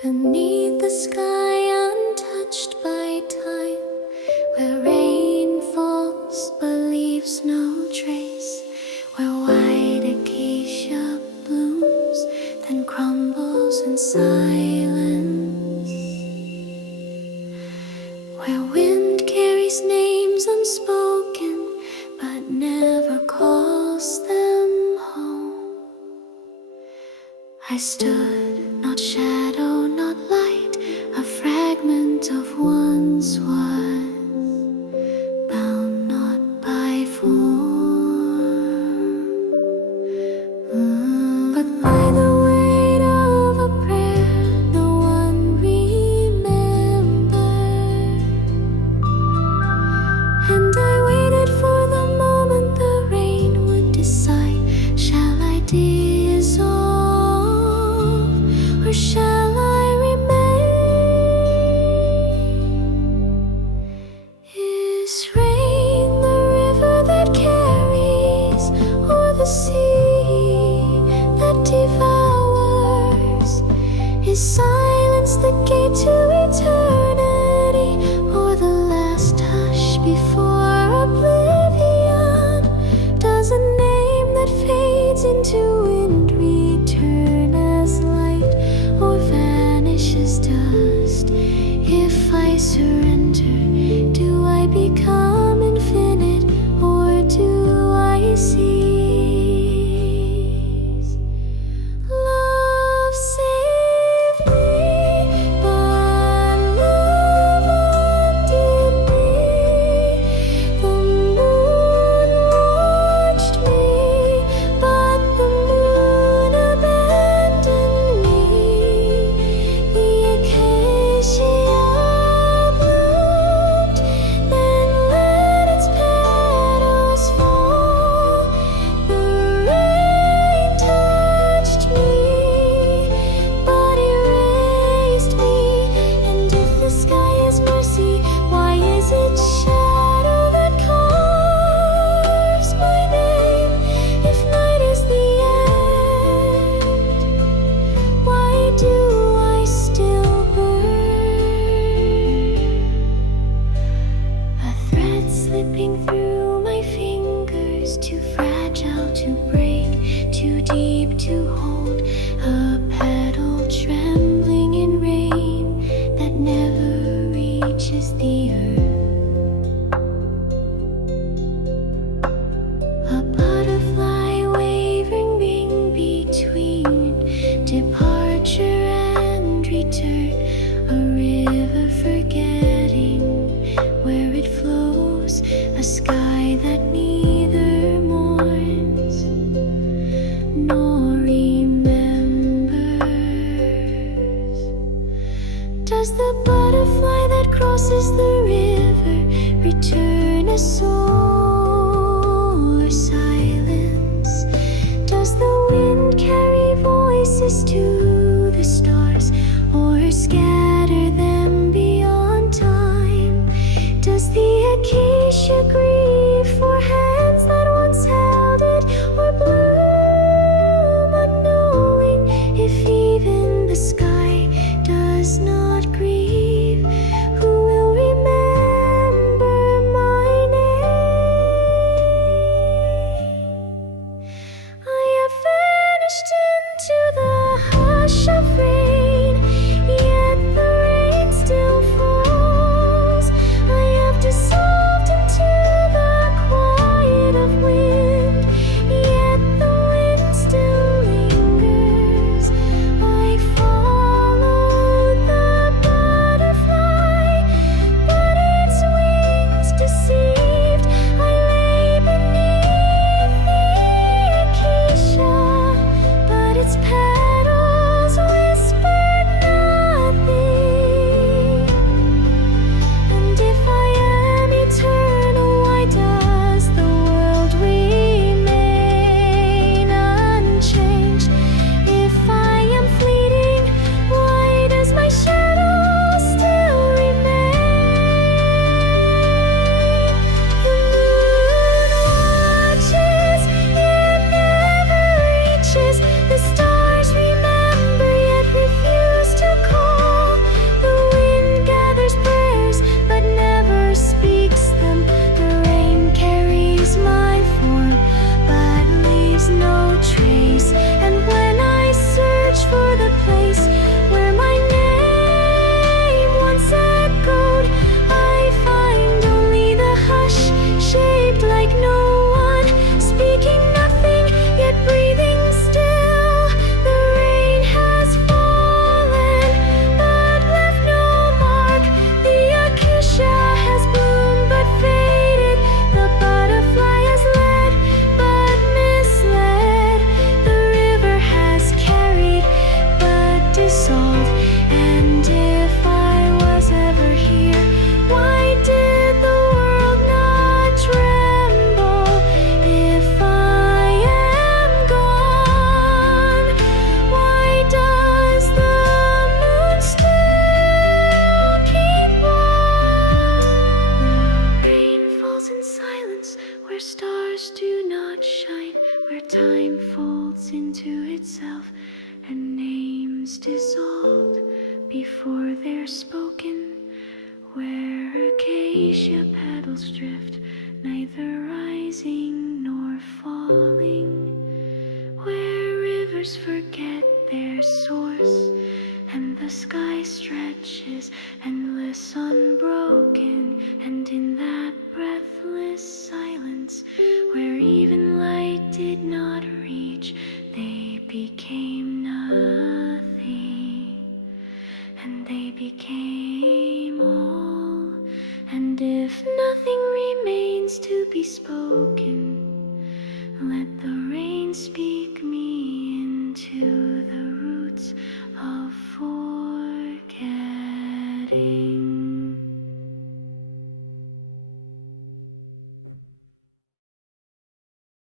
Beneath the sky untouched by time, where rain falls but leaves no trace, where white acacia blooms then crumbles in silence, where wind carries names unspoken but never calls them home. I stood, not shadow, not light, a fragment of once was, bound not by form, but by the weight of a prayer no one remembered. And I waited for the moment the rain would decide, shall I dissolve, or shall I remain? Is rain the river that carries, or the sea that devours? Is silence the gate to eternity, or the last hush before oblivion? Does a name that fades into wind return as light, or vanish as dust? If I surrender, do I become infinite, or do I cease? Love saved me, but love undid me. The moon watched me, but the moon abandoned me. The acacia bloomed, then let its petals fall. The rain touched me, but erased me. And if the sky is mercy, why is it shadow that carves my name? If night is the end, why do I still burn? A thread slipping through my fingers, too fragile to break, too deep to hold. A petal trembling in rain that never reaches the earth. A butterfly wavering between departure and return. A river forgetting where it flows. A sky that neither mourns nor remembers. Does the butterfly that crosses the river return a soul, or silence? Does the wind carry voices to the stars, or scatter them beyond time? Does the acacia grieve for hands that once held it, or bloom unknowing if even the sky does not grieve? Who will remember my name? to itself, and names dissolved before they're spoken. Where acacia petals drift, neither rising nor falling. Where rivers forget their source, and the sky stretches endless, unbroken. And in that breathless silence, where even light did not reach, they became